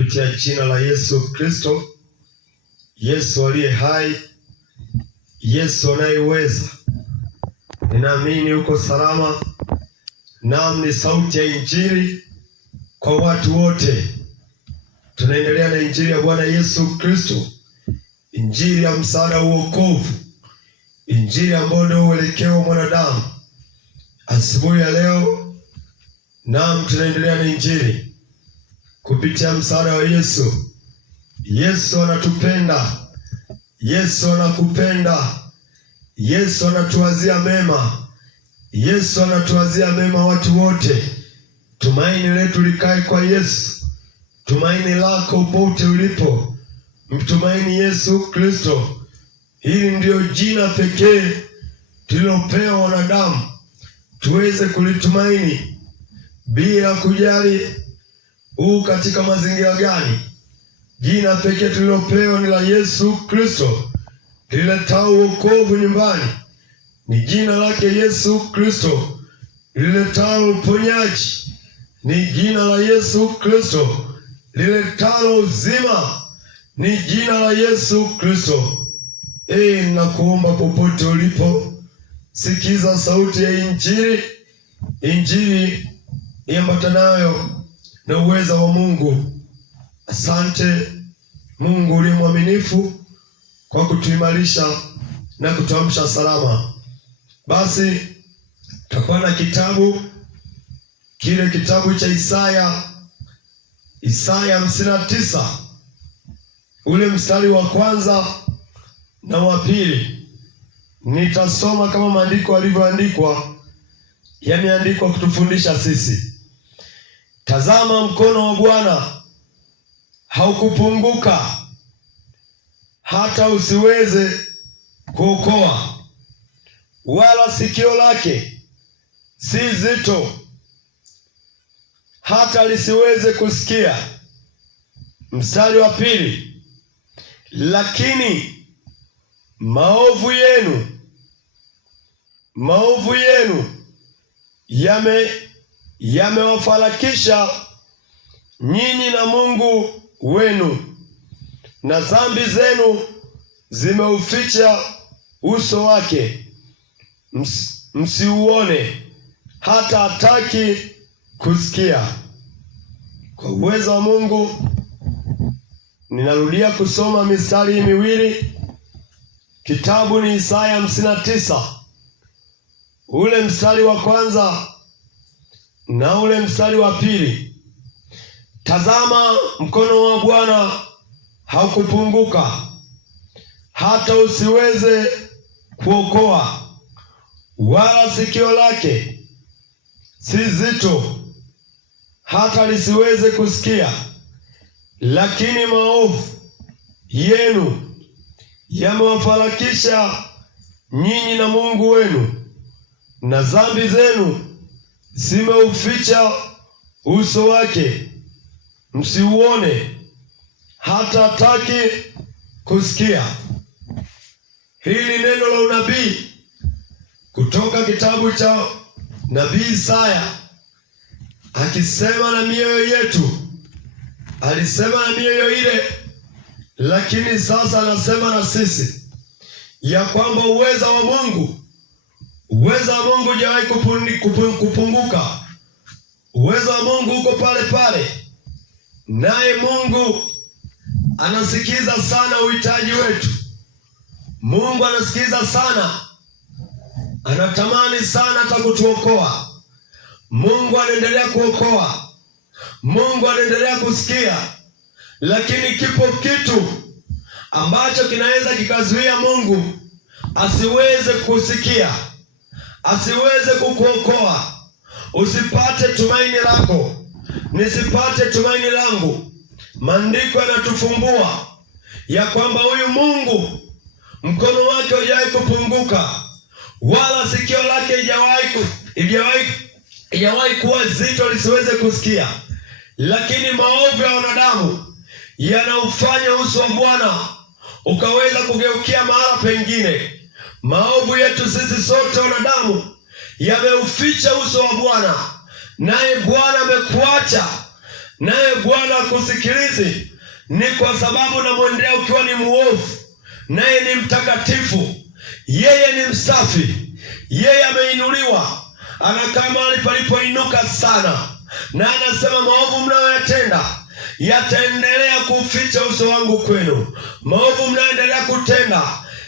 kupitia jina la Yesu Kristo, Yesu aliye hai, Yesu anayeweza. Ninaamini uko salama. Naam, ni sauti ya injili kwa watu wote. Tunaendelea na injili ya Bwana Yesu Kristo, injili ya msaada wa wokovu, injili ambayo ndio uelekeo wa mwanadamu. Asubuhi ya leo, naam, tunaendelea na injili kupitia msaada wa Yesu. Yesu anatupenda, Yesu anakupenda, Yesu anatuwazia mema, Yesu anatuwazia mema watu wote. Tumaini letu likae kwa Yesu. Tumaini lako popote ulipo, mtumaini Yesu Kristo. Hili ndio jina pekee tulilopewa wanadamu tuweze kulitumaini, bila kujali katika mazingira gani. Jina pekee tulilopewa ni la Yesu Kristo, liletao wokovu nyumbani. Ni jina lake Yesu Kristo, liletao uponyaji. Ni jina la Yesu Kristo, liletalo uzima. Ni jina la Yesu Kristo. Nakuomba popote ulipo, sikiza sauti ya injili, injili iambatanayo na uweza wa Mungu. Asante Mungu uliye mwaminifu kwa kutuimarisha na kutuamsha salama. Basi tutakuwa na kitabu cha Isaya 59, ule mstari wa kwanza na wa pili. Nitasoma kama maandiko yalivyoandikwa, yameandikwa kutufundisha sisi. Tazama, mkono wa Bwana haukupunguka hata usiweze kuokoa, wala sikio lake si zito hata lisiweze kusikia. Mstari wa pili, lakini maovu yenu yamewafarakisha nyinyi na Mungu wenu, na dhambi zenu zimeuficha uso wake, msiuone hata hataki kusikia. Kwa uwezo wa Mungu ninarudia kusoma mistari miwili. Kitabu ni Isaya 59, ule mstari wa kwanza na ule mstari wa pili. Tazama, mkono wa Bwana haukupunguka hata usiweze kuokoa, wala sikio lake si zito hata lisiweze kusikia. Lakini maovu yenu yamewafarakisha nyinyi na Mungu wenu, na dhambi zenu zimeuficha uso wake, msiuone hata hataki kusikia. Hili neno la unabii kutoka kitabu cha nabii Isaya, akisema na mioyo yetu. Alisema na mioyo ile, lakini sasa anasema na sisi ya kwamba uweza wa Mungu hujawahi kupunguka. Uweza wa Mungu uko pale pale, naye Mungu anasikiza sana uhitaji wetu. Mungu anasikiza sana, anatamani sana hata kutuokoa. Mungu anaendelea kuokoa, Mungu anaendelea kusikia, lakini kipo kitu ambacho kinaweza kikazuia Mungu asiweze kusikia, asiweze kukuokoa. Usipate tumaini lako, nisipate tumaini langu. Maandiko yanatufumbua ya kwamba huyu Mungu mkono wake hujawahi kupunguka, wala sikio lake ijawahi kuwa zito lisiweze kusikia. Lakini maovu ya wanadamu yanaufanya uso wa Bwana ukaweza kugeukia mahala pengine. Maovu yetu sisi sote wanadamu yameuficha uso wa Bwana, naye Bwana amekuacha naye Bwana akusikilizi, ni kwa sababu unamwendea ukiwa ni muovu. Naye ni mtakatifu, yeye ni msafi, yeye ameinuliwa, anakaa mahali palipoinuka sana. Na anasema maovu mnayoyatenda yataendelea kuficha uso wangu kwenu. Maovu mnayoendelea kutenda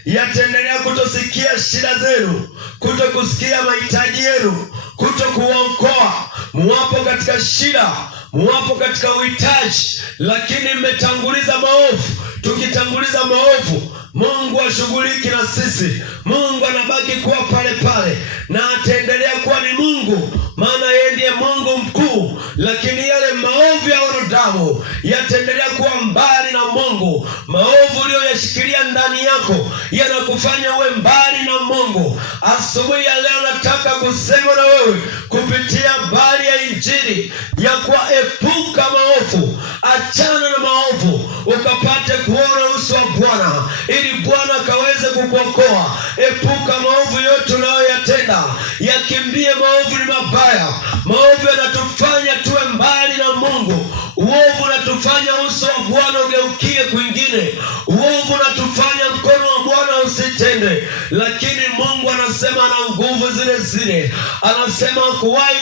yataendelea kutosikia shida zenu, kutokusikia mahitaji yenu, kutokuwaokoa. Muwapo katika shida, muwapo katika uhitaji, lakini mmetanguliza maovu. Tukitanguliza maovu, Mungu hashughuliki na sisi. Mungu anabaki kuwa pale pale na ataendelea kuwa ni Mungu, maana yeye ndiye Mungu mkuu. Lakini yale maovu ya wanadamu yataendelea kuwa mbali na Mungu. Maovu uliyoyashikilia ndani yako yanakufanya uwe mbali na Mungu. Asubuhi ya leo nataka kusema na wewe kupitia habari ya Injili ya kuwa epuka maovu, achana na maovu, ukapate kuona uso wa Bwana, ili Bwana akaweze kukuokoa. Epuka maovu yote unayoyatenda, yakimbie. Maovu ni mabaya. Maovu yanatufanya tuwe mbali na Mungu. Uovu unatufanya uso wa Bwana ugeukie kwingine. Uovu unatufanya mkono wa Bwana usitende. Lakini Mungu anasema ana nguvu zile zile. Anasema hakuwahi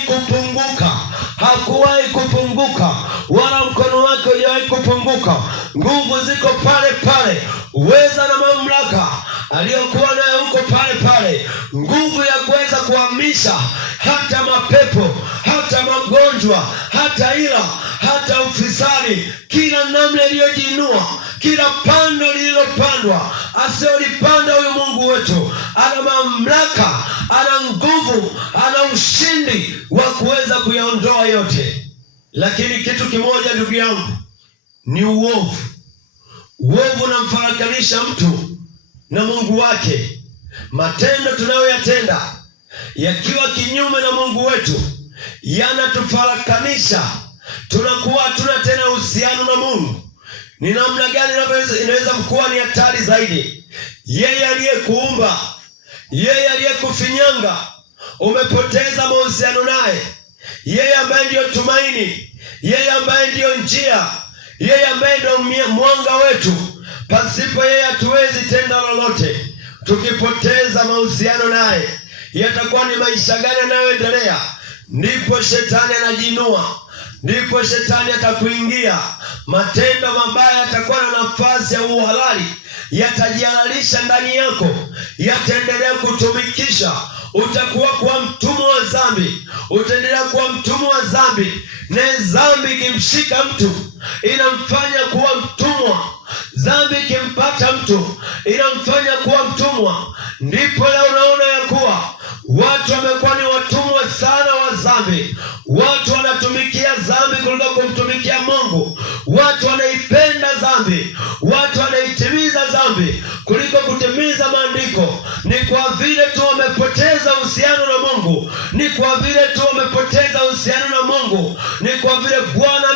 kupunguka, wala mkono wake hujawahi kupunguka. Nguvu ziko pale pale, uweza na mamlaka aliyokuwa nayo huko pale pale. Nguvu ya kuweza kuhamisha hata mapepo, hata magonjwa, hata ila, hata ufisadi, kila namna iliyojiinua, kila pando lililopandwa, asiyolipanda huyu Mungu wetu. Ana mamlaka, ana nguvu, ana ushindi wa kuweza kuyaondoa yote. Lakini kitu kimoja ndugu yangu ni uovu. Uovu unamfarakanisha mtu na Mungu wake. Matendo tunayoyatenda yakiwa kinyume na Mungu wetu yanatufarakanisha. Tunakuwa hatuna tena uhusiano na Mungu. Ni namna gani inaweza kuwa ni hatari zaidi? Yeye aliyekuumba, yeye aliyekufinyanga, umepoteza mahusiano naye. Yeye ambaye ndiyo tumaini, yeye ambaye ndiyo njia, yeye ambaye ndiyo mwanga wetu. Pasipo yeye hatuwezi tenda lolote. Tukipoteza mahusiano naye, yatakuwa ni maisha gani yanayoendelea? Ndipo shetani anajiinua, ndipo shetani atakuingia. Matendo mabaya yatakuwa na nafasi ya uhalali, yatajihalalisha ndani yako, yataendelea kutumikisha. Utakuwa kuwa mtumwa wa dhambi, utaendelea kuwa mtumwa wa dhambi. Na dhambi ikimshika mtu inamfanya kuwa mtumwa. Dhambi ikimpata mtu inamfanya kuwa mtumwa. Ndipo leo unaona ya kuwa watu wamekuwa ni watumwa sana wa dhambi. Watu wanatumikia dhambi kuliko kumtumikia Mungu. Watu wanaipenda dhambi, watu wanaitimiza dhambi kuliko kutimiza maandiko. Ni kwa vile tu wamepoteza uhusiano na Mungu. Ni kwa vile tu wamepoteza uhusiano na Mungu. Ni kwa vile Bwana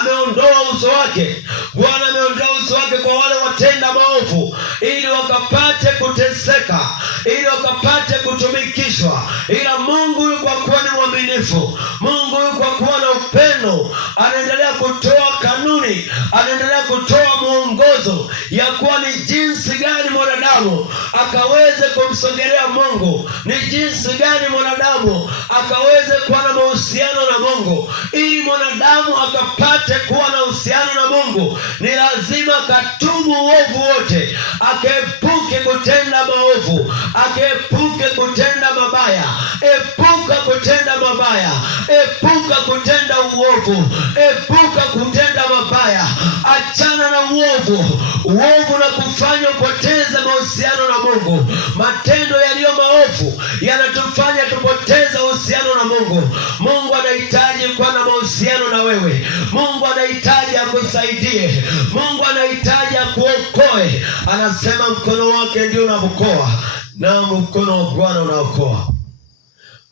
ameondoa uso wake. Bwana ameondoa uso wake kwa wale watenda maovu, ili wakapate kuteseka, ili wakapate kutumikishwa. Ila Mungu yuko kwa kuwa ni mwaminifu. Mungu yuko kwa kuwa na upendo. Anaendelea kutoa kanuni, anaendelea kutoa mwongozo ya kuwa ni jinsi gani mwanadamu akaweze kumsogelea Mungu, ni jinsi gani mwanadamu akaweze kuwa na mahusiano na Mungu. Ili mwanadamu akapate kuwa na uhusiano na Mungu, ni lazima akatubu uovu wote, akepuke kutenda maovu, akepuke kutenda mabaya. Epuka kutenda mabaya, epuka kutenda uovu, epuka kutenda mabaya. Achana na uovu. Uovu na kufanya upoteze mahusiano na Mungu. Matendo yaliyo maovu yanatufanya tupoteze uhusiano na Mungu. Mungu anahitaji kuwa na mahusiano na wewe. Mungu anahitaji akusaidie. Mungu anahitaji akuokoe. Anasema mkono wake ndio unaokoa, na mkono wa Bwana unaokoa.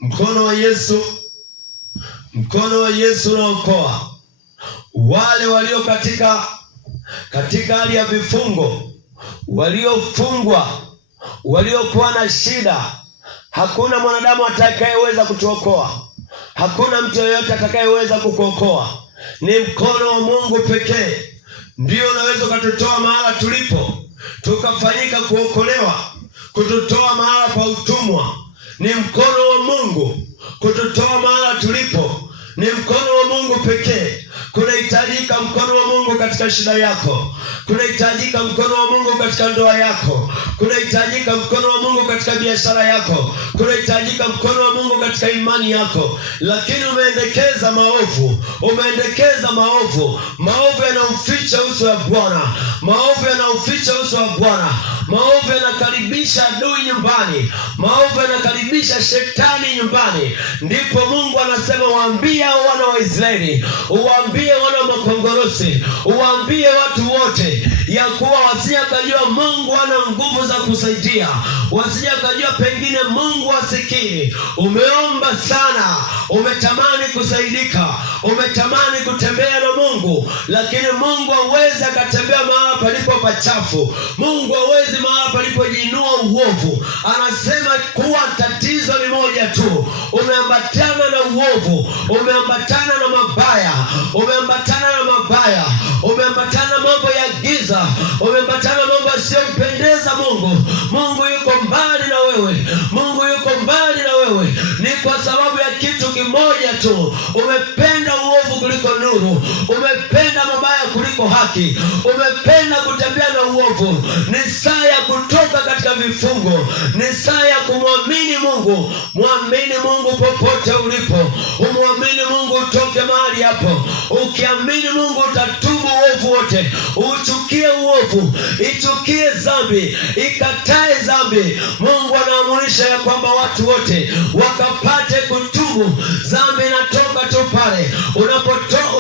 Mkono wa Yesu, mkono wa Yesu unaokoa. Wale walio katika hali ya vifungo, waliofungwa, waliokuwa na shida, hakuna mwanadamu atakayeweza kutuokoa. Hakuna mtu yeyote atakayeweza kukuokoa. Ni mkono wa Mungu pekee ndio unaweza kututoa mahala tulipo tukafanyika kuokolewa, kututoa mahala pa utumwa. Ni mkono wa Mungu kututoa mahala tulipo. Ni mkono wa Mungu pekee. Kunahitajika mkono wa Mungu katika shida yako. Kunahitajika mkono wa Mungu katika ndoa yako. Kunahitajika mkono wa Mungu katika biashara yako. Kunahitajika mkono wa Mungu katika imani yako. Lakini umeendekeza maovu. Umeendekeza maovu. Maovu yanauficha uso wa Bwana. Maovu yanauficha uso wa Bwana. Maovu yanakaribisha adui nyumbani. Maovu yanakaribisha shetani nyumbani. Ndipo Mungu anasema, waambie wana wa Israeli, uwaambie wana wa makongorosi, uwaambie watu wote ya kuwa wasijekajua Mungu ana nguvu za kusaidia. Wasijekajua pengine Mungu asikii. Umeomba sana, umetamani kusaidika, umetamani kutembea na Mungu, lakini Mungu hawezi akatembea mahala palipo pachafu. Mungu hawezi mahala palipojinua uovu. Anasema kuwa tatizo ni moja tu, umeambatana na uovu, umeambatana na mabaya, umeambatana na mabaya, umeambatana na mambo ya giza, umeambatana na mambo yasiyompendeza Mungu. Mungu yuko mbali na wewe. Mungu yuko mbali na wewe. Ni kwa sababu ya kitu kimoja tu, umependa uovu kuliko nuru, umependa mabaya kuliko haki, umependa kutembea na uovu. Ni saa ya kutoka katika vifungo. Ni saa ya kumwamini Mungu. Mwamini Mungu popote ulipo. Umwamini Mungu, utoke mahali hapo. Ukiamini Mungu utatubu uovu wote. Uchukie uovu, ichukie dhambi, ikatae dhambi. Mungu anaamurisha ya kwamba watu wote wakapate kutubu. Dhambi inatoka tu pale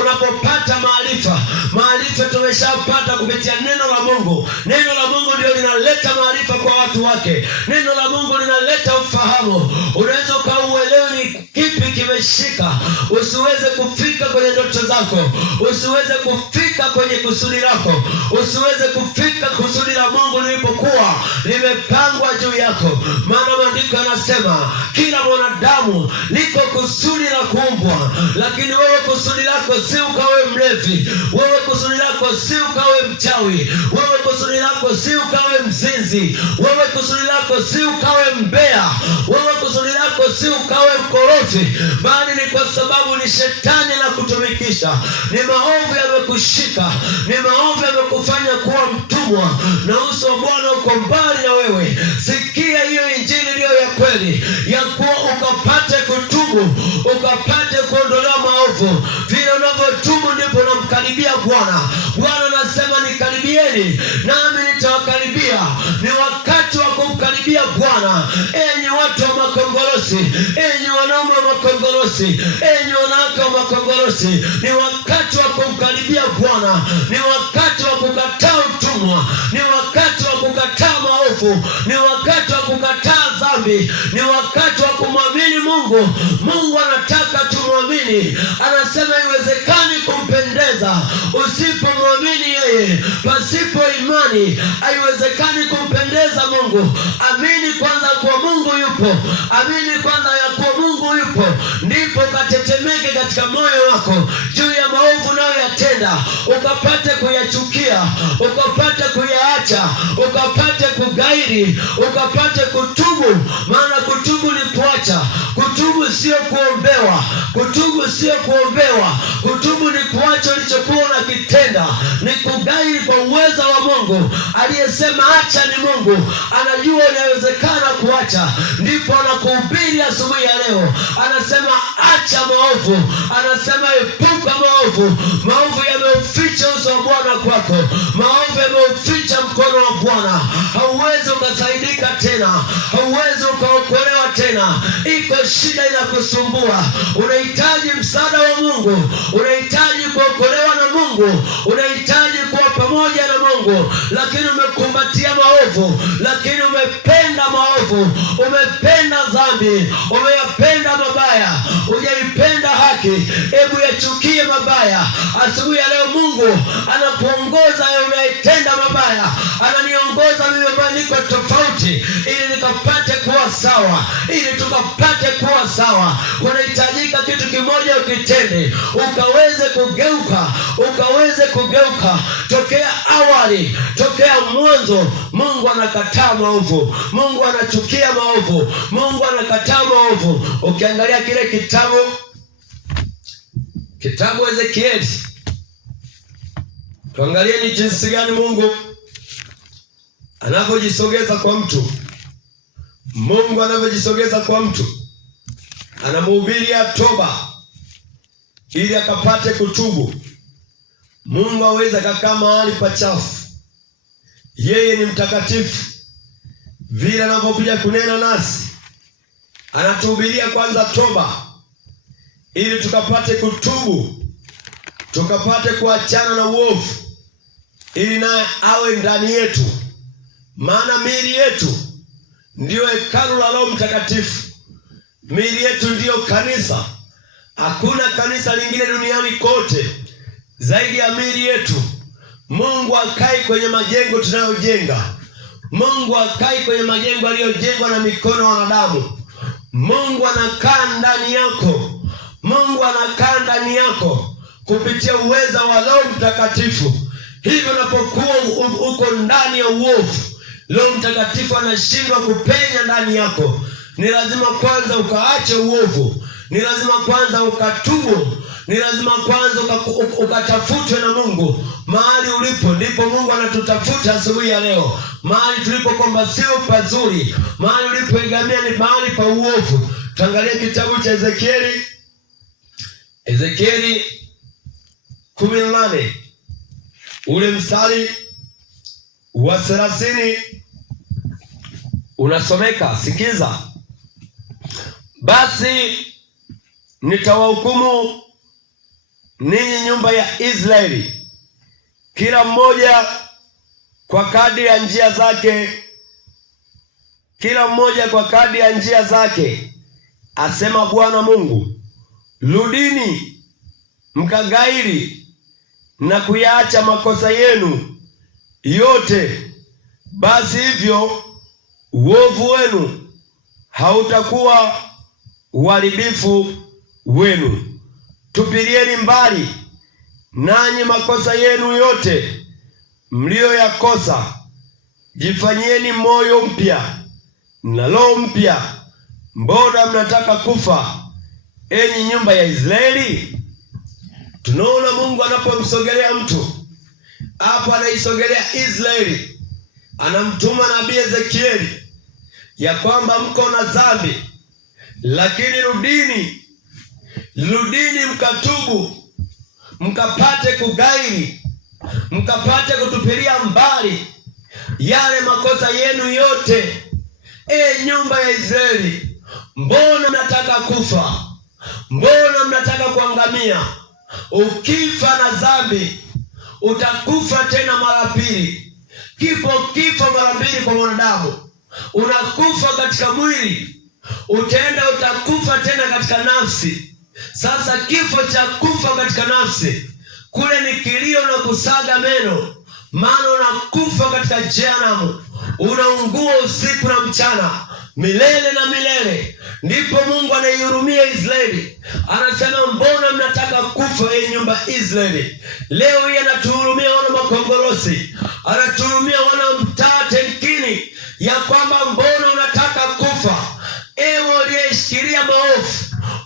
unapopata maarifa. Maarifa tumeshapata kupitia neno la Mungu. Neno la Mungu ndio linaleta maarifa kwa watu wake. Neno la Mungu linaleta ufahamu. Unaweza ukauelewa ni kipi kimeshika, usiweze kufika kwenye ndoto zako, usiweze kufika kwenye kusudi lako, usiweze kufika kusudi la Mungu lilipokuwa limepangwa juu yako. Maana maandiko yanasema kila mwanadamu liko kusudi la kuumbwa, lakini wewe kusudi lako si ukawe mlevi, wewe kusudi lako si ukawe mchawi, wewe kusudi lako si ukawe mzinzi, wewe kusudi lako si ukawe mbea, wewe kusudi lako si ukawe mkorofi, bali ni kwa sababu ni shetani na kutumikisha. Ni maovu yamekushika, ni maovu yamekufanya kuwa mtumwa, na uso wa Bwana uko mbali na wewe. Sikia hiyo injili iliyo ya kweli, ya kuwa ukapate kutubu, ukapate kuondolewa maovu. Vile unavyotubu ndipo unamkaribia Bwana. Bwana anasema, nikaribieni nami nitawakaribia. Ni wakati wa kumkaribia Bwana. Enyi watu wa makongorosi, enyi wanaume wa makongorosi, enyi wanawake wa makongorosi, ni wakati wa kumkaribia Bwana. Ni wakati wa kukataa utumwa, ni wakati wa kukataa maovu, ni wakati wa kukataa dhambi, ni wakati wa kumwamini Mungu. Mungu anataka tumwamini. Anasema iwezekani kumpendeza usipomwamini yeye. Pasipo imani haiwezekani kumpendeza Mungu. Amini kwanza kwa Mungu yupo. Amini kwanza ya kuwa Mungu yupo, ndipo katetemeke katika moyo wako juu ya maovu unayoyatenda, ukapate kuyachukia, ukapate kuyaacha, ukapate kugairi, ukapate kutubu. Maana kutubu ni kuacha. Kutubu sio kuombewa. Kutubu sio kuombewa. Kutubu ni kuacha ulichokuwa unakitenda, ni kugairi kwa uwezo wa Mungu. Aliyesema acha ni Mungu, anajua inawezekana kuacha. Ndipo anakuhubiri asubuhi ya leo, anasema acha maovu, anasema epuka maovu. Maovu yameuficha uso wa Bwana kwako, maovu yameuficha mkono wa Bwana. Hauwezi ukasaidika tena, hauwezi ukaokolewa tena. Iko shida inakusumbua, unahitaji msaada wa Mungu, unahitaji kuokolewa na Mungu, unahitaji kuwa pamoja na Mungu, lakini umekumbatia maovu, lakini umependa maovu, umependa dhambi, umeyapenda mabaya, hujaipenda haki. Hebu yachukie mabaya. Asubuhi ya leo Mungu anakuongoza wewe unayetenda mabaya, ananiongoza mimi ambaye niko tofauti, ili nikapate kuwa sawa, ili ukapate kuwa sawa. Kunahitajika kitu kimoja ukitende, ukaweze kugeuka tokea awali, tokea mwanzo. Mungu anakataa maovu, Mungu anachukia maovu, Mungu anakataa maovu. Ukiangalia kile kitabu Ezekieli, tuangalie ni jinsi gani Mungu anavyojisogeza kwa mtu. Mungu anavyojisogeza kwa mtu, anamhubiria toba ili akapate kutubu. Mungu hawezi akakaa mahali pachafu. Yeye ni mtakatifu. Vile anavyokuja kunena nasi, anatuhubiria kwanza toba ili tukapate kutubu, tukapate kuachana na uovu, ili naye awe ndani yetu. Maana miili yetu ndiyo hekalu la Roho Mtakatifu. Miili yetu ndiyo kanisa. Hakuna kanisa lingine duniani kote zaidi ya miili yetu. Mungu hakai kwenye majengo tunayojenga. Mungu hakai kwenye majengo aliyojengwa na mikono ya wanadamu. Mungu anakaa ndani yako. Mungu anakaa ndani yako kupitia uweza wa Roho Mtakatifu. Hivyo unapokuwa uko ndani ya uovu, Roho Mtakatifu anashindwa kupenya ndani yako. Ni lazima kwanza ukaache uovu. Ni lazima kwanza ukatubu. Ni lazima kwanza ukatafutwe na Mungu. Mahali ulipo ndipo Mungu anatutafuta asubuhi ya leo. Mahali tulipo kwamba sio pazuri, mahali ulipoegamia ni mahali pa uovu. Tuangalie kitabu cha Ezekieli 18 ule mstari wa 30 unasomeka. Sikiza: basi nitawahukumu ninyi nyumba ya Israeli, kila mmoja kwa kadri ya njia zake, kila mmoja kwa kadri ya njia zake, asema Bwana Mungu. Rudini mkagairi na kuyaacha makosa yenu yote, basi hivyo uovu wenu hautakuwa uharibifu wenu. Tupilieni mbali nanyi makosa yenu yote mlioyakosa. Jifanyieni moyo mpya na roho mpya. Mbona mnataka kufa, enyi nyumba ya Israeli? Tunaona Mungu anapomsogelea mtu hapo, anaisogelea Israeli, anamtuma nabii Ezekieli ya kwamba mko na dhambi, lakini rudini mkatubu, mkapate kugairi, mkapate kutupilia mbali yale makosa yenu yote. Nyumba ya Israeli, mbona mnataka kufa? Mbona mnataka kuangamia? Ukifa na dhambi utakufa tena mara pili. Kifo mara mbili kwa mwanadamu. Unakufa katika mwili, utakufa tena katika nafsi. Sasa kifo cha kufa katika nafsi kule ni kilio na kusaga meno, maana unakufa katika jehanamu, unaungua usiku na mchana milele na milele. Ndipo Mungu anaihurumia Israeli, anasema mbona mnataka kufa, nyumba Israeli? Leo hii anatuhurumia wana Makongorosi, anatuhurumia wana mtaa Tenkini, ya kwamba mbona unataka kufa? Ewe uliyeshikilia maovu,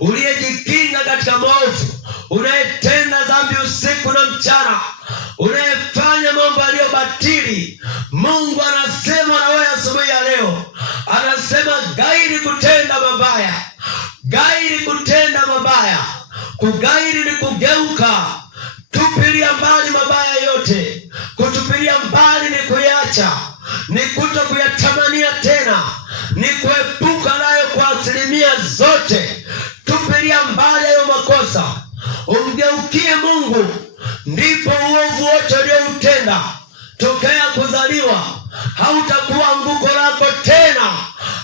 uliyejikinga katika maovu, unayetenda dhambi usiku na mchana, unayefanya mambo yaliyobatili, Mungu anasema na wewe asubuhi ya leo, anasema gairi kutenda mabaya. Gairi kutenda mabaya. Kugairi ni kugeuka. Tupilia mbali mabaya yote. Kutupilia mbali ni kuyacha, ni kuto kuyatamania tena, ni kuepuka nayo kwa asilimia zote. Tupilia mbali hayo makosa, umgeukie Mungu, ndipo uovu wote ulioutenda tokea kuzaliwa hautakuwa anguko lako tena,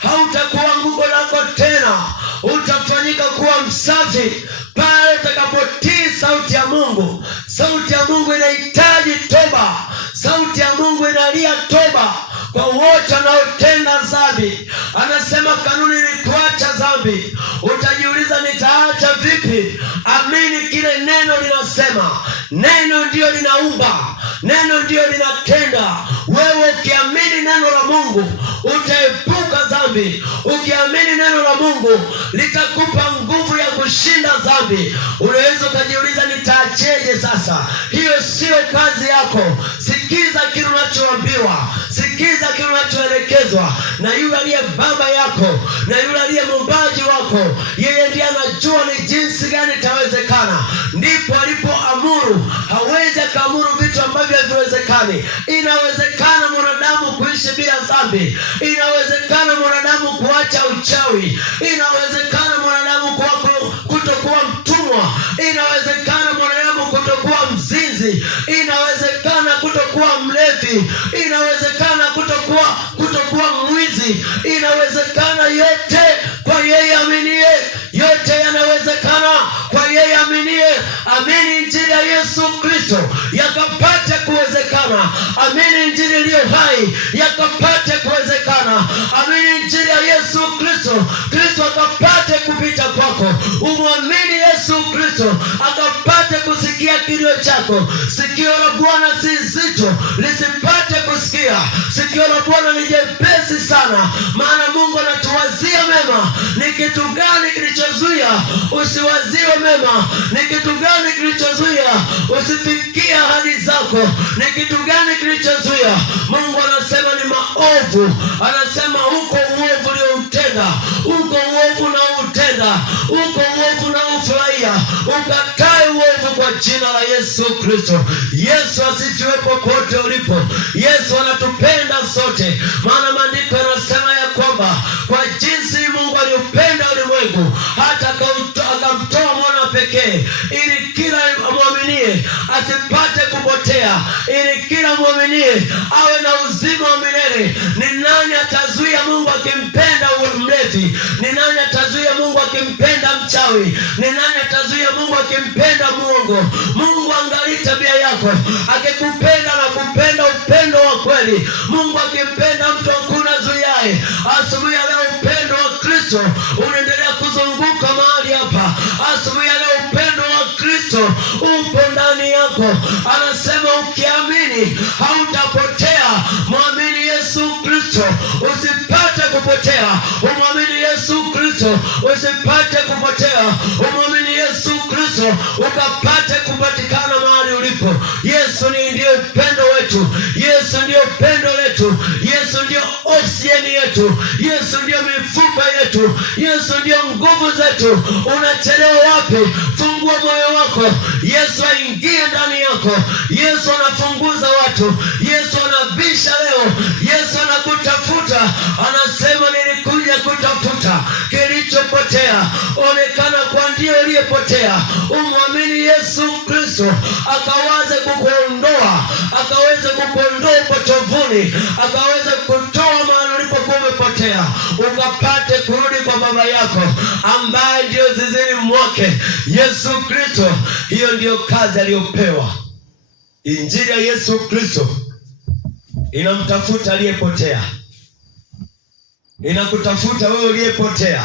hautakuwa anguko lako tena. Utafanyika kuwa msafi pale utakapotii sauti ya Mungu. Sauti ya Mungu inahitaji toba. Sauti ya Mungu inalia toba kwa wote wanaotenda dhambi. Anasema kanuni ni kuacha dhambi. dhambi. Utajiuliza, nitaacha vipi? Amini kile neno linasema. Neno ndio linaumba, neno ndio linatenda. Wewe ukiamini neno la Mungu utaepuka dhambi. Ukiamini neno la Mungu litakupa nguvu ya kushinda dhambi. Unaweza ukajiuliza, nitaacheje sasa? Hiyo sio kazi yako. Sikiza kile unachoambiwa, sikiza kile unachoelekezwa na yule aliye baba yako, na yule aliye muumbaji wako. Yeye ndiye anajua ni jinsi gani itawezekana. Ndipo alipoamuru. Hawezi akaamuru vitu ambavyo haviwezekani. Inawezekana mwanadamu kuishi bila dhambi. Inawezekana mwanadamu kuacha uchawi. Inawezekana mwanadamu kutokuwa mtumwa. Inawezekana mwanadamu kutokuwa mzinzi. Inawezekana kutokuwa mlevi. Inawezekana kutokuwa mwizi. Inawezekana yote kwa yeye aminie. Yote yanawezekana kwa yeye aminie. Amini injili ya Yesu Kristo yakapate kuwezekana. Amini injili iliyo hai yakapate kuwezekana. Amini injili ya Yesu Kristo, Kristo akapate kupita kwako. Umwamini Yesu Kristo akapate kusikia kilio chako. Sikio la Bwana si zito lisipate kusikia. Sikio la Bwana ni jepesi sana, maana Mungu anatuwazia mema. Ni kitu gani kilichozuia usiwaziwe mema? Ni kitu gani kilichozuia usifikie ahadi zako? Ni kitu gani kilichozuia? Mungu anasema ni maovu. Anasema uko uovu ulioutenda, uko uovu unaoutenda, uko uovu unaofurahia. Ukatae uovu kwa jina la Yesu Kristo. Yesu asifiwe popote ulipo. Yesu anatupenda sote, maana maandiko yanasema ya kwamba kwa jinsi Mungu aliupenda ulimwengu hata akamtoa mwana pekee, ili kila muaminie asipate kupotea, ili kila muaminie awe na uzima wa milele. Ni nani atazuia Mungu akimpenda mlevi? Ni nani atazuia Mungu akimpenda mchawi? Ni nani atazuia Mungu akimpenda muongo? Mungu angalia tabia yako, akikupenda na kupenda upendo wa kweli. Mungu akimpenda mtu hakuna zuiaye. Asubuhi ya leo upendo wa Kristo unaendelea kuzunguka mahali hapa. Asubuhi ya leo upendo wa Kristo upo ndani yako. Anasema ukiamini hautapotea. Mwamini Yesu Kristo usipate kupotea. Umwamini Yesu Kristo usipate kupotea. Umwamini Yesu Kristo ukapate kupatikana mahali ulipo. Yesu ndiye upendo wetu. Yesu ndiye upendo letu. Yesu ndiye oksijeni yetu. Yesu ndiye mifupa yetu. Yesu ndiye nguvu zetu. Unachelewa wapi? Fungua moyo wako. Yesu aingie ndani yako. Yesu anafunguza watu. Yesu anabisha leo. Yesu anakutafuta. Anasema nilikuja kutafuta kilichopotea. Onekana kwa ndiye uliyepotea. Umwamini Yesu Kristo akaweze kukuondoa, akaweze kukuondoa upotevuni, akaweze kutoa mahali ulipokuwa umepotea, ukapate kurudi kwa baba yako ambaye ndio zizini mwake Yesu Kristo. Hiyo ndiyo kazi aliyopewa. Injili ya Yesu Kristo inamtafuta aliyepotea. Inakutafuta wewe uliyepotea.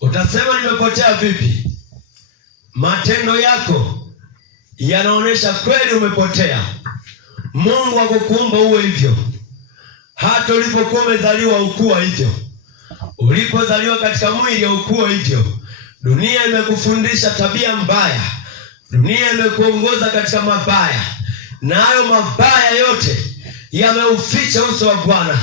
Utasema nimepotea vipi? Matendo yako yanaonesha kweli umepotea. Mungu hakukuumba uwe hivyo. Hata ulipokuwa umezaliwa ukuwa hivyo. Ulipozaliwa katika mwili ukuwa hivyo. Dunia imekufundisha tabia mbaya. Dunia imekuongoza katika mabaya. Na hayo mabaya yote yameuficha uso wa Bwana.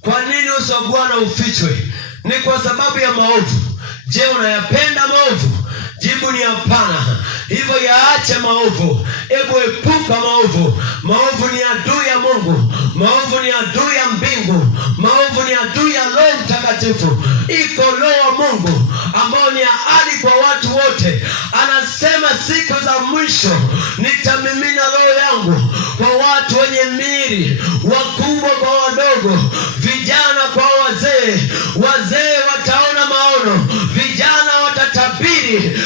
Kwa nini uso wa Bwana ufichwe? Ni kwa sababu ya maovu. Je, unayapenda maovu? Jibu ni hapana. Hivyo yaache maovu. Hebu epuka maovu. Maovu ni adui ya Mungu. Maovu ni adui ya mbingu. Maovu ni adui ya Roho Mtakatifu. Iko Roho wa Mungu ambao ni ahadi kwa watu wote. Anasema siku za mwisho nitamimina Roho yangu kwa watu wenye miili, wakubwa kwa wadogo, vijana kwa wazee. Wazee wataona maono, vijana watatabiri.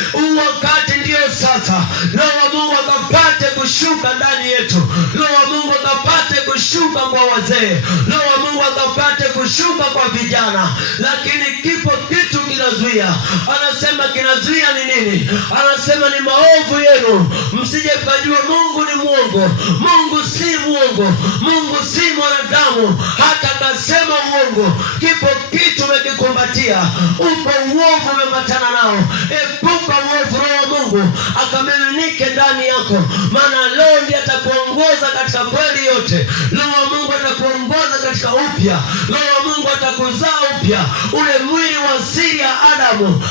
Wakati ndio sasa. Roho wa Mungu akapate kushuka ndani yetu. Roho wa Mungu akapate kushuka kushuka kwa wazee, Roho wa Mungu akapate kushuka kwa vijana. Lakini kipo kitu kinazuia. Anasema kinazuia ni nini? Anasema ni maovu yenu, msije kujua Mungu ni mwongo. Mungu si mwongo, Mungu si mwanadamu hata akasema uongo. Kipo kitu umekikumbatia, upo uovu umepatana nao. Epuka uovu, Roho wa Mungu akamiminike ndani yako, maana leo ndiye atakuongoza katika kweli yote. Roho wa Mungu atakuongoza katika upya. Roho wa Mungu atakuzaa upya. Ule mwili wa asili ya Adamu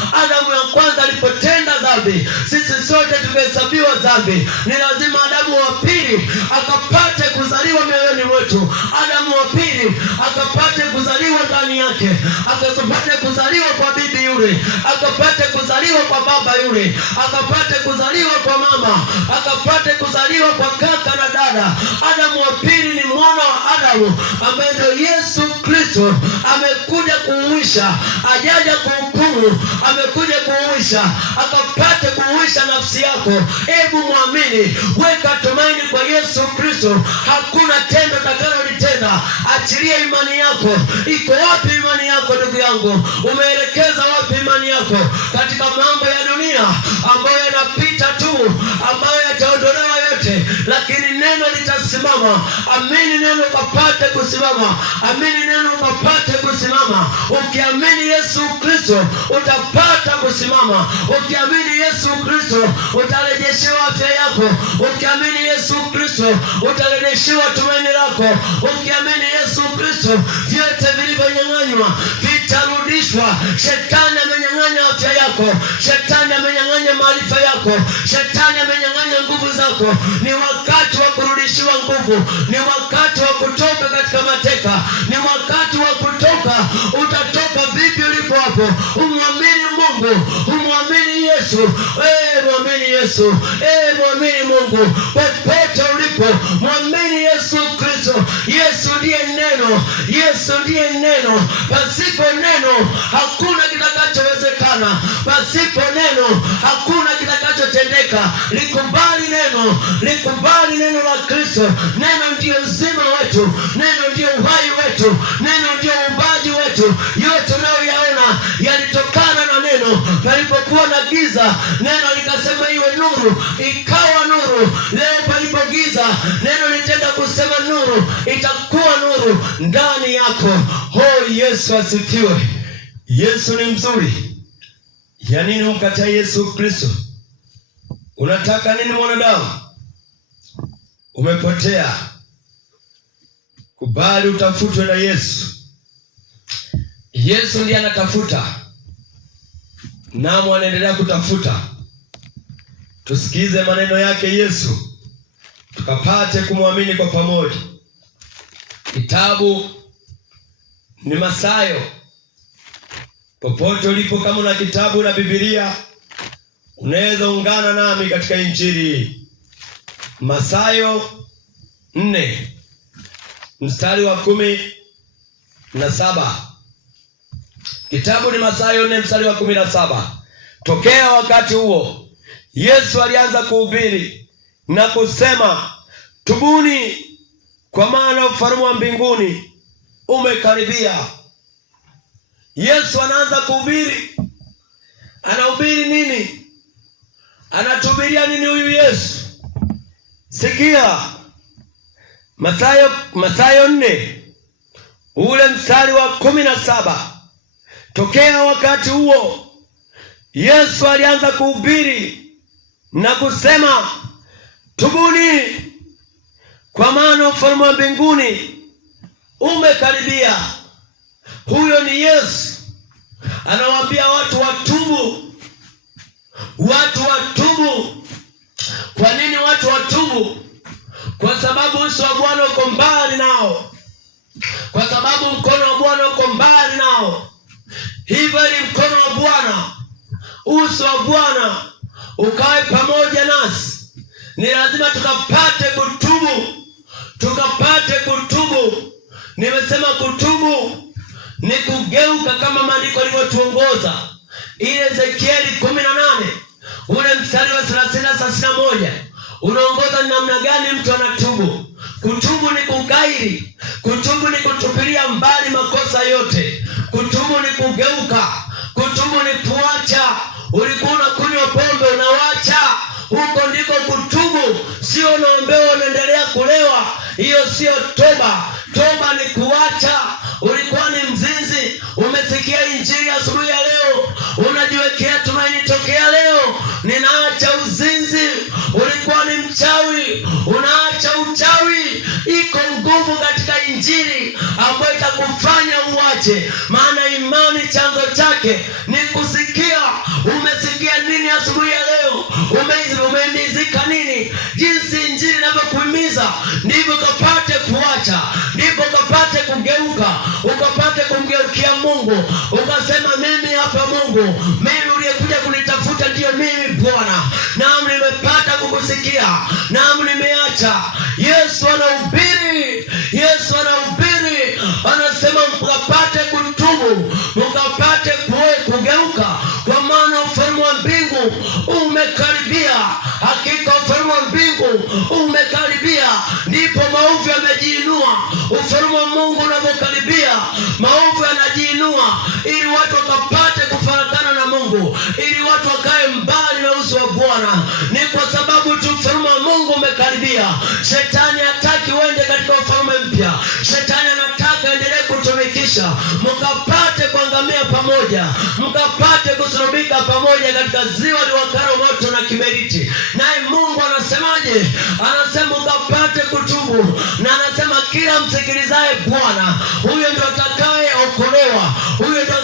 ya kwanza alipotenda dhambi, sisi sote tumehesabiwa dhambi. Ni lazima Adamu wa pili akapate kuzaliwa mioyoni mwetu. Adamu wa pili akapate kuzaliwa ndani yake, akapate kuzaliwa kwa bibi yule, akapate kuzaliwa kwa baba yule, akapate kuzaliwa kwa mama, akapate kuzaliwa kwa kaka na dada. Adamu wa pili ni mwana wa Adamu ambaye ndio Yesu Kristo amekuja kuuisha. Hajaja kuhukumu, amekuja kuuisha, akapate kuuisha nafsi yako. Hebu muamini, weka tumaini kwa Yesu Kristo. Hakuna tendo utakalolitenda. Achilia imani yako. Iko wapi imani yako ndugu yangu? Umeelekeza wapi imani yako? Katika mambo ya dunia ambayo yanapita tu, ambayo yataondolewa yote, lakini neno litasimama. Amini neno ukapate kusimama. Amini neno ukapate kusimama. Ukiamini Yesu Kristo utapata kusimama. Ukiamini Yesu Kristo utarejeshewa afya yako. Ukiamini Yesu Kristo utarejeshewa tumaini lako. Ukiamini Yesu Kristo vyote vilivyonyang'anywa vitarudishwa. Shetani amenyang'anya afya yako, shetani amenyang'anya maarifa yako, shetani amenyang'anya nguvu zako. Ni wakati wa kurudishiwa nguvu. Ni wakati wa kutoka katika mateka. Ni wakati wa kutoka. Utatoka vipi ulipo hapo? Umwamini Mungu, umwamini Yesu. Mwamini Yesu, mwamini Mungu. Popote ulipo, mwamini Yesu Kristo. Yesu ndiye neno, Yesu ndiye neno. Pasipo neno hakuna kitakachowezekana. Pasipo neno hakuna kitakachotendeka. Likubali neno, likubali neno la Kristo. Neno ndio uzima wetu, neno ndio uhai wetu, neno ndio uumbaji wetu. Yote unayoyaona yalitokana na neno. Palipokuwa na giza, neno likasema iwe nuru, ikawa nuru. Leo palipo giza, neno litenda kusema nuru, itakuwa nuru ndani yako. Yesu asifiwe. Yesu ni mzuri. Ya nini umkataa Yesu Kristo? Unataka nini mwanadamu? Umepotea. Kubali utafutwe na Yesu. Yesu ndiye anatafuta, namo anaendelea kutafuta. Tusikize maneno yake Yesu, tukapate kumwamini kwa pamoja. Kitabu ni Mathayo. Popote ulipo, kama una kitabu na Biblia, unaweza ungana nami katika injili. Mathayo 4 mstari wa 17. Kitabu ni Mathayo 4 mstari wa 17. Tokea wakati huo Yesu alianza kuhubiri na kusema, tubuni, kwa maana ufalme wa mbinguni umekaribia. Yesu anaanza kuhubiri. Anahubiri nini? Anatuhubiria nini huyu Yesu? Sikia, Mathayo 4 ule mstari wa 17. Tokea wakati huo Yesu alianza kuhubiri na kusema, tubuni, kwa maana ufalme wa mbinguni umekaribia. Huyo ni Yesu. Anawaambia watu watubu. Watu watubu. Kwa nini watu watubu? Kwa sababu uso wa Bwana uko mbali nao. Kwa sababu mkono wa Bwana uko mbali nao. Hivyo ni mkono wa Bwana, uso wa Bwana ukae pamoja nasi. Ni lazima tukapate kutubu. Tukapate kutubu. Nimesema kutubu ni kugeuka kama maandiko yalivyotuongoza. Ile Ezekieli 18 ule mstari wa 30 na 31 unaongoza namna gani mtu anatubu. Kutubu ni kugai zaidi. Kutubu ni kutupilia mbali makosa yote. Kutubu ni kugeuka. Kutubu ni kuacha. Ulikuwa unakunywa pombe, unawacha. Huko ndiko kutubu. Sio unaombewa unaendelea kulewa. Hiyo sio toba. Toba ni kuacha. Ulikuwa ni mzinzi, umesikia injili asubuhi ya leo, unajiwekea tumaini tokea leo ninaacha uzinzi. Ulikuwa ni mchawi, unaacha uchawi. Iko nguvu katika injili ambayo itakufanya uache, maana imani chanzo chake ni kusikia. Umesikia nini asubuhi ya leo? Umeimizika nini? Jinsi injili inavyokuhimiza ndivyo ukapate kuacha, ndivyo ukapate kugeuka, ukapate kumgeukia Mungu, ukasema mimi hapa Mungu, mimi uliyekuja kunitafuta ndiyo mimi Bwana. Naam, nimepata kukusikia. Naam, nimeacha. Yesu anahubiri. Yesu anahubiri. Anasema mkapate kutubu, mkapate kugeuka, kwa maana ufalme wa mbingu umekaribia. Hakika ufalme wa mbingu umekaribia. Ndipo maovu yamejiinua. Ufalme wa Mungu unapokaribia, maovu yanajiinua, ili watu wakapate kufarakana na Mungu, ili watu wakae mbali na uso wa Bwana. Ni kwa sababu tu ufalme wa Mungu umekaribia. Shetani hataki uende katika ufalme mpya. Shetani anataka endelee kutumikisha, mkapate kuangamia pamoja, mkapate kusurubika pamoja katika ziwa liwakalo moto na kiberiti. Naye Mungu anasemaje? Anasema mkapate kutubu, na anasema kila msikilizaye Bwana, huyo ndio atakayeokolewa, huyo ndio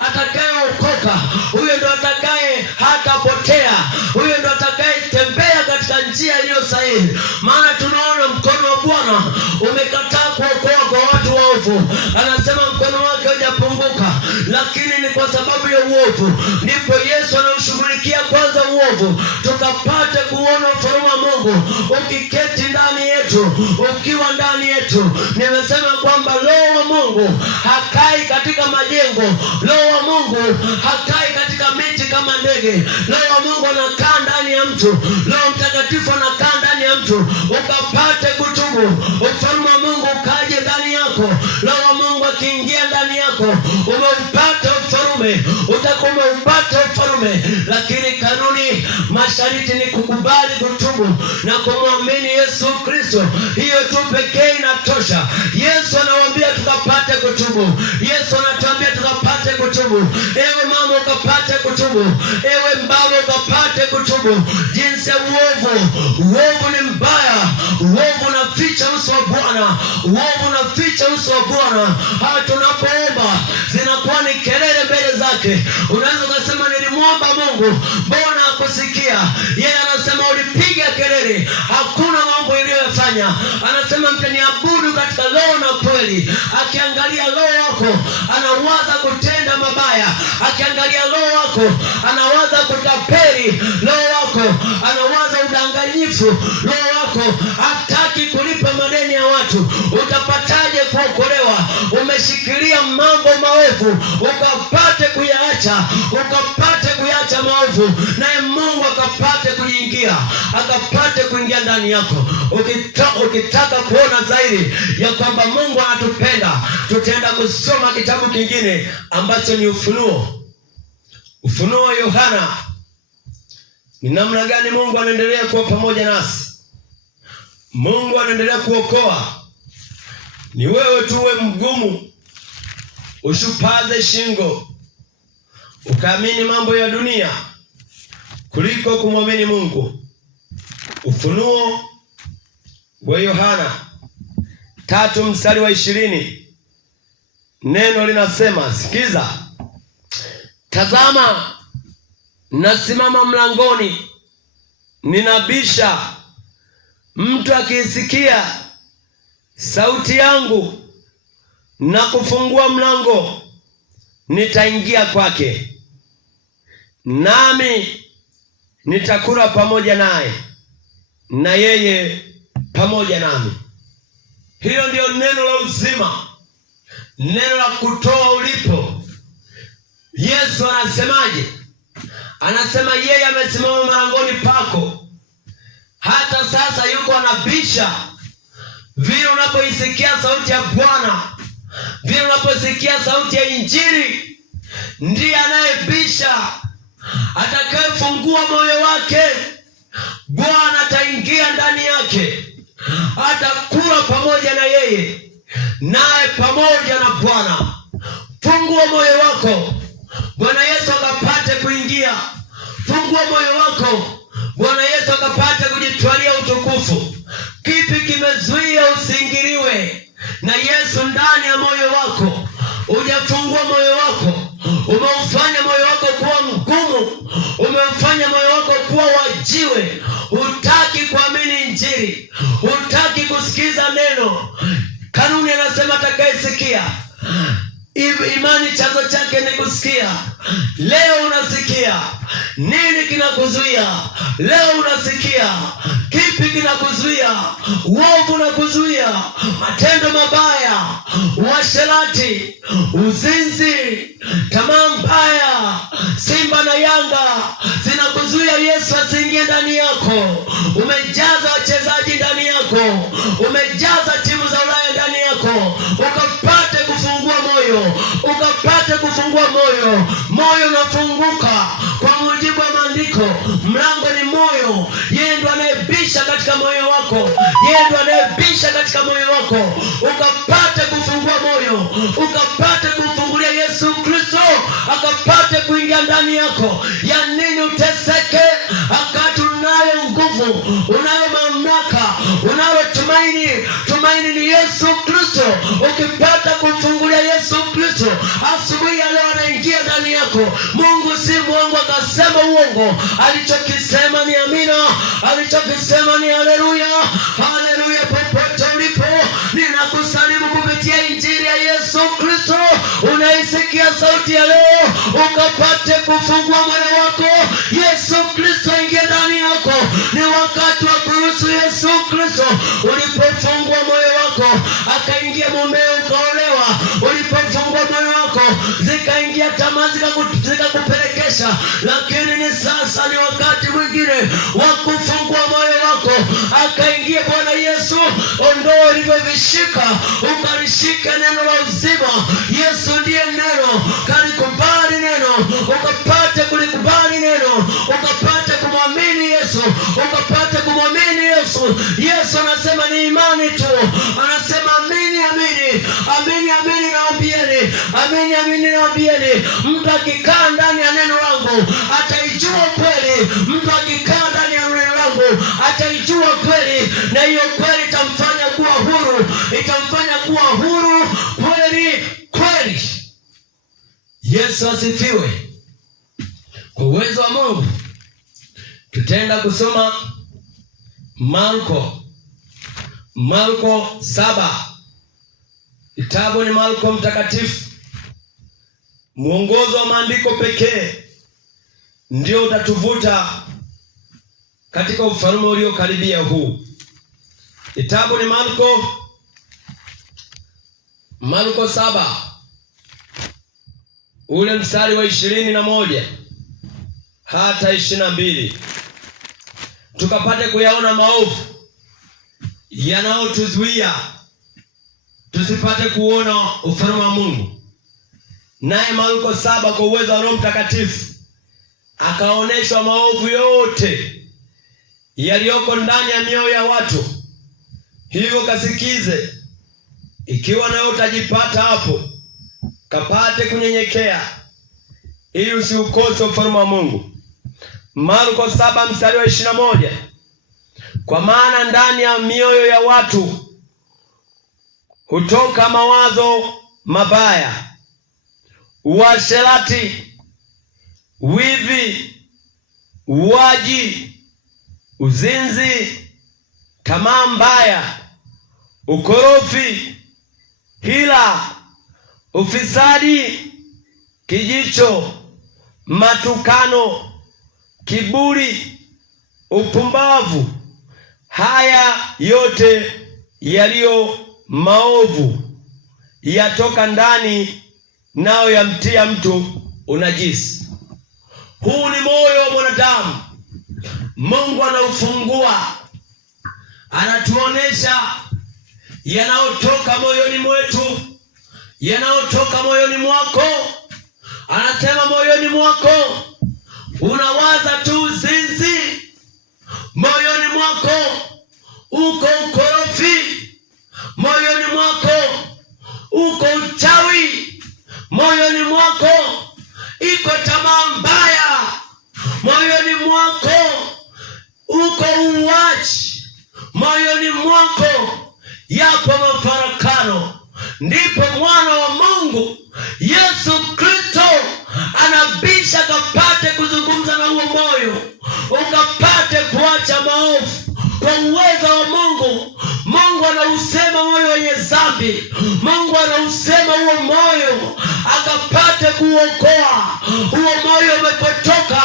atakayeokoka, huyo ndio atakaye hatapotea, huyo ndio atakayetembea katika njia iliyo sahihi. Maana tunaona mkono wa Bwana umekataa kuokoa kwa watu waovu. Anasema mkono wake hujapunguka, lakini ni kwa sababu ya uovu. Ndipo Yesu anaushughulikia kwanza uovu, tukapate kuona ufalme wa Mungu ukiketi ndani yetu, ukiwa ndani yetu. Nimesema kwamba Roho wa Mungu hakai katika majengo. Roho wa Mungu hakai katika miti kama ndege. Roho wa Mungu anakaa ndani ya mtu. Roho Mtakatifu anakaa ndani ya mtu. Ukapate kutubu, ufalme wa Mungu ukaje ndani yako. Roho wa Mungu akiingia ndani yako, umeupata ufalme, utakuwa umeupata ufalme. Lakini kanuni, masharti ni kukubali kutubu na kumwamini Yesu Kristo. Hiyo tu pekee inatosha. Yesu anawaambia tukapate kutubu. Yesu anatuambia tukapate kutubu. Ewe mama ukapate kutubu. Ewe mbaba ukapate kutubu. Jinsi ya uovu. Uovu ni mbaya. Uovu unaficha uso wa Bwana. Uovu unaficha uso wa Bwana. Tunapoomba zinakuwa ni kelele mbele zake. Unaweza kusema nilimwomba Mungu, mbona hakusikia? Yeye anasema ulipiga kelele, hakuna mambo iliyofanya. Anasema mtaniabudu katika roho na kweli. Akiangalia roho wako anawaza kutenda mabaya. Akiangalia roho wako anawaza kutapeli. Roho wako anawaza udanganyifu. Roho wako hataki kulipa madeni ya watu. Utapataje kuokolewa? Umeshikilia mambo maovu, ukapate kuyaacha, ukapate kuyaacha maovu, naye Mungu akapate kuingia, akapate kuingia ndani yako. Ukitaka kuona zaidi ya kwamba Mungu anatupenda, tutaenda kusoma kitabu kingine ambacho ni Ufunuo. Ufunuo wa Yohana. Ni namna gani Mungu anaendelea kuwa pamoja nasi. Mungu anaendelea kuokoa. Ni wewe tu uwe mgumu, ushupaze shingo, ukaamini mambo ya dunia kuliko kumwamini Mungu. Ufunuo wa Yohana 3:20. Neno linasema, sikiza, tazama nasimama mlangoni ninabisha. Mtu akisikia sauti yangu na kufungua mlango, nitaingia kwake, nami nitakula pamoja naye na yeye pamoja nami. Hilo ndio neno la uzima, neno la kutoa ulipo. Yesu anasemaje? Anasema yeye amesimama mlangoni pako, hata sasa yuko anabisha. vile unapoisikia sauti ya Bwana, vile unaposikia sauti ya Injili, ndiye anayebisha, atakayefungua moyo wake. Bwana ataingia ndani yake, atakula pamoja na yeye, naye pamoja na Bwana. Fungua moyo wako, Bwana Yesu akapate kuingia. Fungua moyo wako, Bwana Yesu akapate kujitwalia utukufu. Kipi kimezuia usiingiliwe na Yesu ndani ya moyo wako? Hujafungua moyo wako, umeufanya moyo wako kuwa mgumu, umeufanya moyo wako kuwa wajiwe. Hutaki kuamini Injili, hutaki kusikiza neno. Kanuni anasema atakayesikia. Imani chanzo chake ni kusikia. Leo unasikia. Nini kinakuzuia? Leo unasikia. Kipi kinakuzuia? Uovu unakuzuia, matendo mabaya, uasherati, uzinzi, tamaa mbaya, Simba na Yanga zinakuzuia Yesu asiingie ndani yako. Umejaza wachezaji ndani yako, umejaza timu za Ulaya ndani yako. Ukapate kufungua moyo, ukapate kufungua moyo. Moyo unafunguka kwa mujibu wa maandiko. Mlango ni moyo. Yeye ndo anayebisha katika moyo wako, yeye ndo anayebisha katika moyo wako. Ukapate kufungua moyo, ukapate kumfungulia Yesu Kristo, akapate kuingia ndani yako. Ya nini uteseke wakati unayo nguvu, unayo mamlaka, unayo tumaini? Tumaini ni Yesu Kristo. Ukipata kumfungulia Yesu Kristo, asubuhi ya leo anaingia ndani yako. Mungu si mwongo akasema uongo. Alichokisema ni amina, alichokisema ni haleluya. Haleluya. Popote ulipo, ninakusalimu kupitia Injili ya Yesu Kristo. Unaisikia sauti ya leo, ukapate kufungua moyo wako. Yesu Kristo ingie ndani yako. Ni wakati wa kuruhusu Yesu Kristo. Ulipofungua moyo wako, akaingia mumeo ukaolewa. Ulipofungua moyo wako, zikaingia tamaa zikakupelekesha. Lakini ni sasa, ni wakati mwingine wa kufungua moyo wako, akaingia Bwana Yesu. Ondoa ulivyovishika, ukalishike neno la uzima. Yesu ndiye neno. Kalikubali neno, ukapate kulikubali neno, ukapate kumwamini Yesu, ukapate kumwamini Yesu. Yesu anasema ni imani tu. Anasema amini, amini, amini, amini naambieni, amini, amini naambieni, mtu akikaa ndani ya neno langu ataijua kweli. Mtu akikaa ndani ya neno langu ataijua kweli, na hiyo kweli itamfanya kuwa huru, itamfanya kuwa huru kweli kweli. Yesu asifiwe. Kwa uwezo wa Mungu tutaenda kusoma Marko 7. Kitabu ni Marko mtakatifu. Mwongozo wa maandiko pekee ndio utatuvuta katika ufalme uliokaribia huu. Kitabu ni Marko 7, ule mstari wa 21 hata 22, tukapate kuyaona maovu yanayotuzuia tusipate kuona ufalme wa Mungu. Naye Marko 7 kwa uwezo wa Roho Mtakatifu akaoneshwa maovu yote yaliyoko ndani ya mioyo ya watu. Hivyo kasikize, ikiwa nawe utajipata hapo, kapate kunyenyekea ili usiukose ufalme wa Mungu. Marko 7 mstari wa 21, kwa maana ndani ya mioyo ya watu hutoka mawazo mabaya, uasherati, wivi, uaji, uzinzi, tamaa mbaya, ukorofi, hila, ufisadi, kijicho, matukano, kiburi, upumbavu. Haya yote yaliyo maovu yatoka ndani, nao yamtia mtu unajisi. Huu ni moyo wa mwanadamu. Mungu anaufungua, anatuonesha yanayotoka moyoni mwetu, yanayotoka moyoni mwako. Anasema moyoni mwako unawaza tu uzinzi, moyoni mwako uko ukorofi, moyoni mwako uko uchawi, moyoni mwako iko tamaa mbaya, moyoni mwako uko uuaji, moyoni mwako yapo mafarakano. Ndipo mwana wa Mungu Yesu Kristo anabisha kapate kuzungumza na huo moyo, ukapate kuacha maovu kwa uwezo wa Mungu. Mungu anausema moyo wenye dhambi, Mungu anausema huo moyo akapate kuokoa. Huo moyo umepotoka,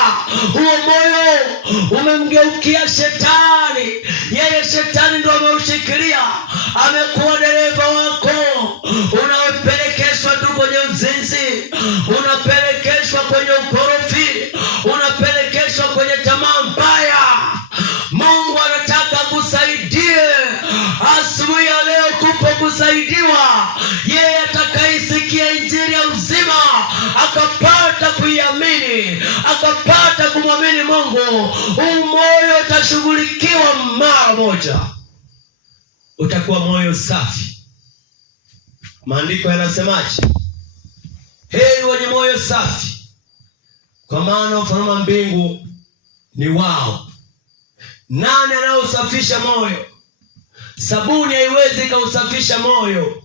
huo moyo umemgeukia shetani. Yeye shetani ndio ameushikilia, amekuwa dereva wako. Unapelekeshwa tu kwenye uzinzi, unapelekeshwa kwenye ukorofi, unapelekeshwa kwenye tamaa mbaya. Mungu anataka kusaidie asubuhi ya leo, kupo kusaidiwa. Yeye atakaisikia injili ya uzima akapata kuiamini, akapata kumwamini Mungu, huu moyo utashughulikiwa mara moja. Utakuwa moyo safi. Maandiko yanasemaje? Heri wenye moyo safi, kwa maana ufalme wa mbingu ni wao. Nani anausafisha moyo? Sabuni haiwezi kausafisha moyo,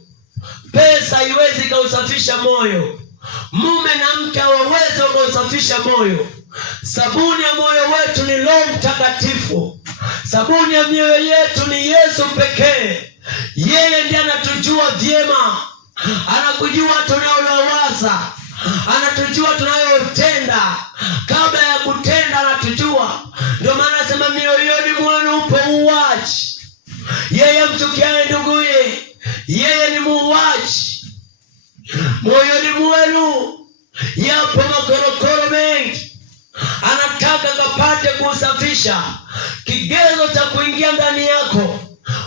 pesa haiwezi kausafisha moyo, mume na mke hawawezi kausafisha moyo. Sabuni ya moyo wetu ni Roho Mtakatifu. Sabuni ya mioyo yetu ni Yesu pekee. Yeye ndiye anatujua vyema, anakujua tunayowaza, anatujua tunayotenda. Kabla ya kutenda anatujua. Ndio maana anasema mioyoni mwenu upo uuaji. Yeye mchukiaye nduguye, yeye ni muuaji. Moyoni mwenu yapo makorokoro mengi, anataka kapate kusafisha. Kigezo cha kuingia ndani yako,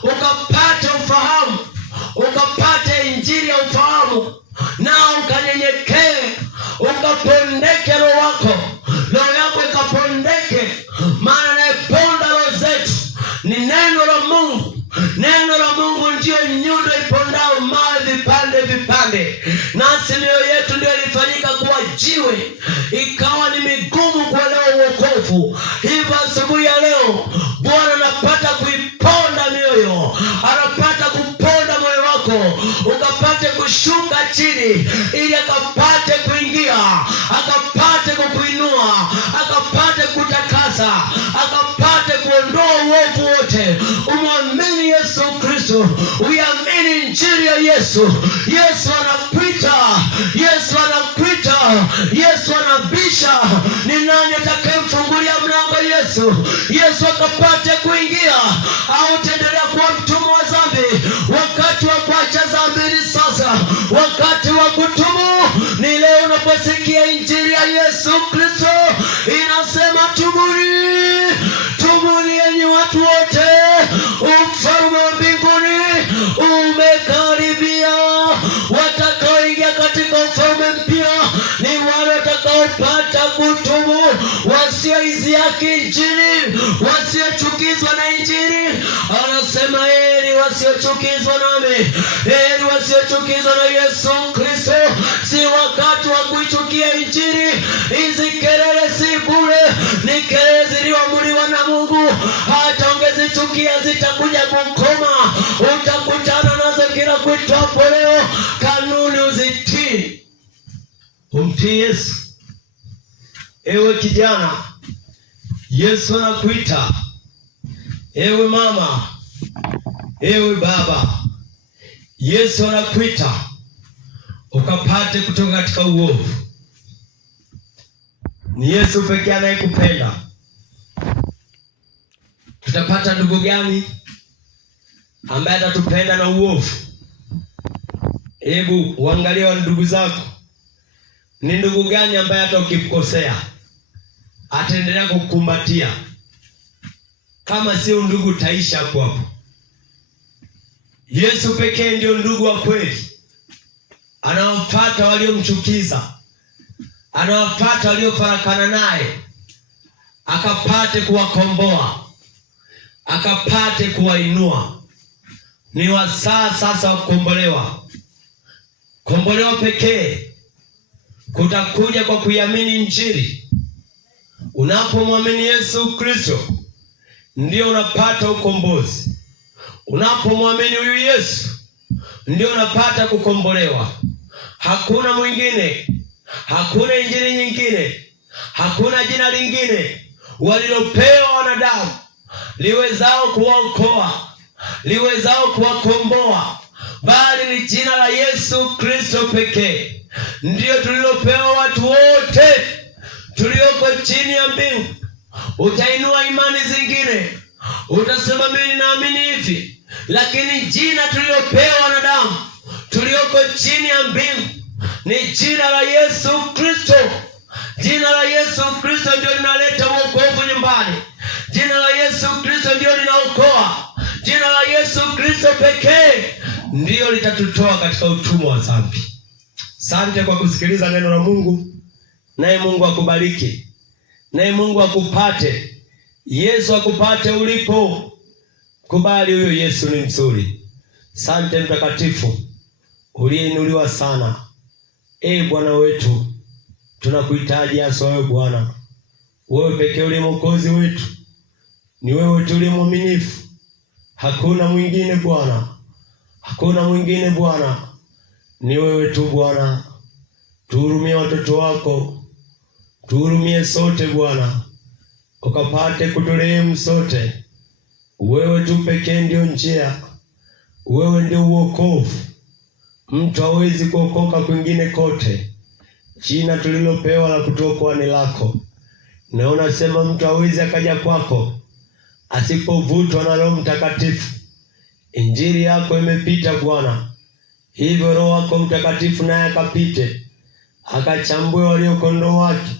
ukapate ufahamu, ukapate injili ya ufahamu, na ukanyenyekee, ukapondeke roho wako, roho yako ikapondeke. Maana nayeponda roho zetu ni neno la Mungu. Neno la Mungu ndio nyundo ipondao mawe vipande vipande. Nasi mioyo yetu ndio ilifanyika kuwa jiwe, ikawa ni migumu kuelewa wokovu. Hivyo asubuhi ya leo Bwana anapata kuiponda mioyo, anapata kuponda moyo wako, ukapate kushuka chini, ili akapate kuingia, akapate kukuinua, akapate kutakasa, akapate kuondoa uovu wote. Umwamini Yesu Kristo, uiamini injili ya Yesu. Yesu anakuita, Yesu anakuita, Yesu anabisha. Ni nani atakayemfungulia mlango Yesu? Yesu akapate kuingia, au utaendelea kuwa mtumwa wa dhambi? Wakati wa kuacha dhambi ni sasa, wakati wa kutubu ni leo. Unaposikia injili ya Yesu Kristo inasema tubuni, tubuni enyi watu wote, ufalme wa mbinguni umekaribia. Watakaoingia katika ufalme mpya ni wale watakaopata kutubu, wasioiziaki injili, wasiochukizwa na injili. Anasema heri wasiochukizwa nami, heri wasiochukizwa na Yesu Kristo. Si wakati wa kuichukia injili. Hizi kelele si bure, ni kelele zilizoamriwa na Mungu. Hata ungezichukia zitakuja kukoma. Utakutana nazo kila kuitwapo leo. Kanuni uzitii, umtii Yesu. Ewe kijana, Yesu anakuita. Ewe mama, ewe baba, Yesu anakuita ukapate kutoka katika uovu. Ni Yesu pekee anayekupenda. Tutapata ndugu gani ambaye atatupenda na uovu? Hebu uangalie wa ndugu zako. Ni ndugu gani ambaye hata ukimkosea ataendelea kukumbatia? Kama sio ndugu, taisha hapo hapo. Yesu pekee ndio ndugu wa kweli. Anawapata waliomchukiza, anawapata waliofarakana naye, akapate kuwakomboa, akapate kuwainua. Ni wasaa sasa wa kukombolewa. Kombolewa pekee kutakuja kwa kuiamini Injili. Unapomwamini Yesu Kristo ndio unapata ukombozi. Unapomwamini huyu Yesu ndio unapata kukombolewa. Hakuna mwingine, hakuna injili nyingine, hakuna jina lingine walilopewa wanadamu liwezao kuwaokoa, liwezao kuwakomboa, bali ni jina la Yesu Kristo pekee. Ndiyo tulilopewa watu wote tulioko chini ya mbingu. Utainua imani zingine, utasema mimi naamini hivi, lakini jina tulilopewa wanadamu tulioko chini ya mbingu ni jina la Yesu Kristo. Jina la Yesu Kristo ndio linaleta wokovu nyumbani. Jina la Yesu Kristo ndio linaokoa. Jina la Yesu Kristo pekee ndio litatutoa katika utumwa wa dhambi. Asante kwa kusikiliza neno la Mungu. Naye Mungu akubariki. Naye Mungu akupate. Yesu akupate ulipo. Kubali huyo Yesu ni mzuri. Asante Mtakatifu uliyeinuliwa sana. Bwana wetu, tunakuhitaji hasa wewe Bwana. Wewe pekee uliye Mwokozi wetu. Ni wewe tu uliye mwaminifu. Hakuna mwingine Bwana. Hakuna mwingine Bwana. Ni wewe tu Bwana. Tuhurumie watoto wako. Tuhurumie sote Bwana. Ukapate kuturehemu sote. Wewe tu pekee ndio njia. Wewe ndio uokovu. Mtu hawezi kuokoka kwingine kote. Jina tulilopewa la kutuokoa ni lako. Na unasema mtu hawezi akaja kwako asipovutwa na Roho Mtakatifu. Injili yako imepita Bwana. Hivyo Roho wako Mtakatifu naye akapite, akachambue walio kondoo wake,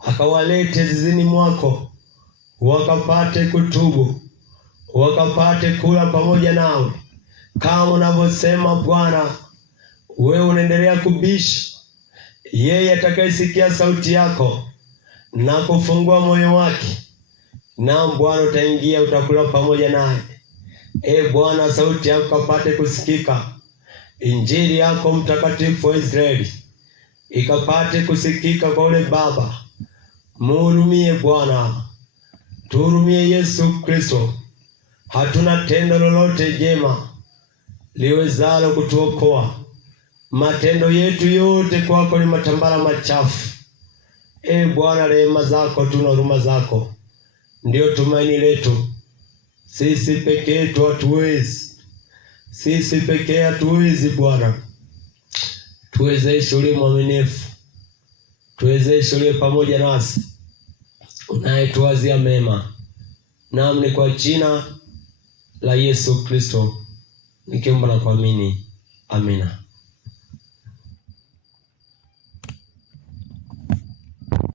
akawalete zizini mwako, wakapate kutubu, wakapate kula pamoja nawe. Kama unavyosema Bwana, wewe unaendelea kubisha. Yeye atakayesikia sauti yako na kufungua moyo wake, na Bwana utaingia, utakula pamoja naye. Bwana, sauti yako kapate kusikika. Injili yako Mtakatifu wa Israeli ikapate kusikika kwa ule Baba. Muhurumie Bwana. Tuhurumie Yesu Kristo. Hatuna tendo lolote jema liwezalo kutuokoa. Matendo yetu yote kwako ni matambara machafu. Bwana, rehema zako tu na huruma zako ndio tumaini letu. Sisi pekee yetu hatuwezi. Sisi pekee hatuwezi Bwana. Tuwezeshe uliye mwaminifu. Tuwezeshe uliye pamoja nasi, unayetuwazia mema. Naam, ni kwa jina la Yesu Kristo nikiomba na kuamini. Amina.